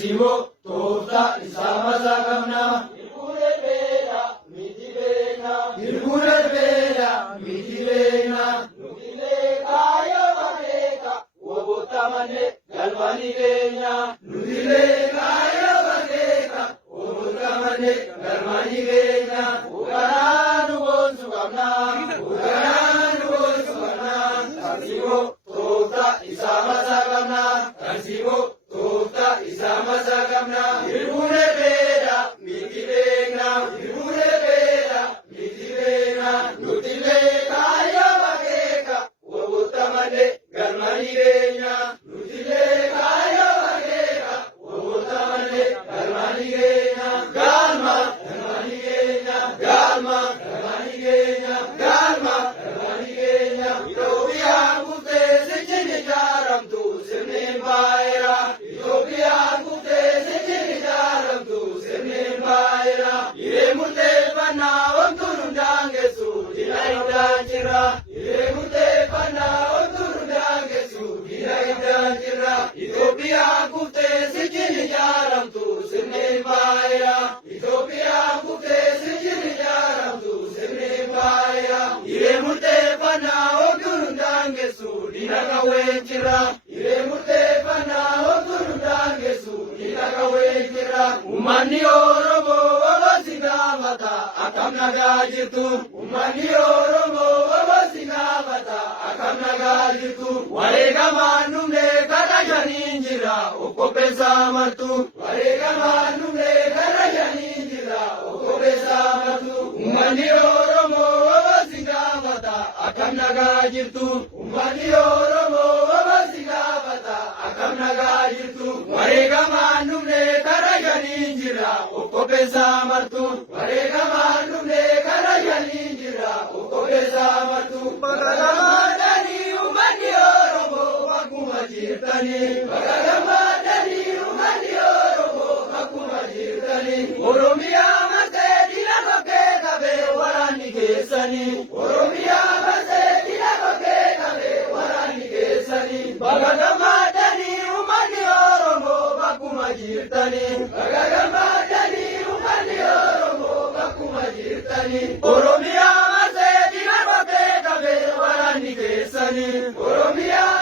tarsiimoo tooftaa isaa masaakamna. Dirbuun beela miti beekna. Dirbuun beela miti beekna. Nutilee kaayoo bareeka woboota malee galmanii keenya. Nutilee kaayoo bareeka woboota malee galmanii keenya. Uganaa nu boonsu qabna. Uganaa nu boonsu qabna. Tarsiimoo tooftaa isaa masaakamna. Tarsiimoo tooftaa isaa masaakamna. Dirbuun beela miti beekna. Dirbuun beela miti beekna. Nutilee kaayoo bareeka woboota malee galmanii keenya. Nutilee kaayoo bareeka woboota malee galmanii keenya. Galma galmanii keenya. Galma galmanii keenya. Galma galmanii keenya. Itoophiyaan kuftee sichini jaaramtu sirneen baay'eera. Itoophiyaan kuftee sichini jaaramtu sirneen baay'eera. Hiree murteeffannaa wantu nu daangessu dina iddaan jirra. Hiree murteeffannaa wantu nu daangessu dina iddaan jirra. Itoophiyaan kuftee sichini jaaramtu sirneen baay'eera. Itoophiyaan kuftee sichini jaaramtu sirneen baay'eera. Hiree murteeffannaa wantu nu daangessu dina qawween jirra. Hiree murteeffannaa wantu nu daangessu dina qawween jirra. Uummanni Oromoo wabasi gaafata akkam nagaa jirtu. Uummanni Oromoo wabasi gaafata akkam nagaa jirtu. Wareegamaan dhumnee kana shaniin jirra okkopheessaa martu. Wareegamaan dhumnee kana shaniin jirra okkopheessaa martu. Uummanni Oromoo wabasi gaafata akkam nagaa jirtu. Uummanni Oromoo wabasi gaafata akkam nagaa jirtu. Wareegamaan dhumnee kana shaniin jirra okkopheessaa martu. Wareegamaan dhumnee kana shaniin jirra okkopheessaa martu. Bagagamaadhanii uummanni Oromoo bakkuma jirtanii. Bagagamaadhanii uummanni Oromoo bakkuma jirtanii. Oromiyaa marsee dina bakkee qabee waraanni keessanii. Oromiyaa marsee dina bakkee qabee waraanni keessanii. Bagagamaadhanii uummanni Oromoo bakkuma jirtanii. Bagagamaadhanii uummanni Oromoo bakkuma jirtanii. Oromiyaa marsee dina bakkee qabee waraanni keessanii. Oromiyaa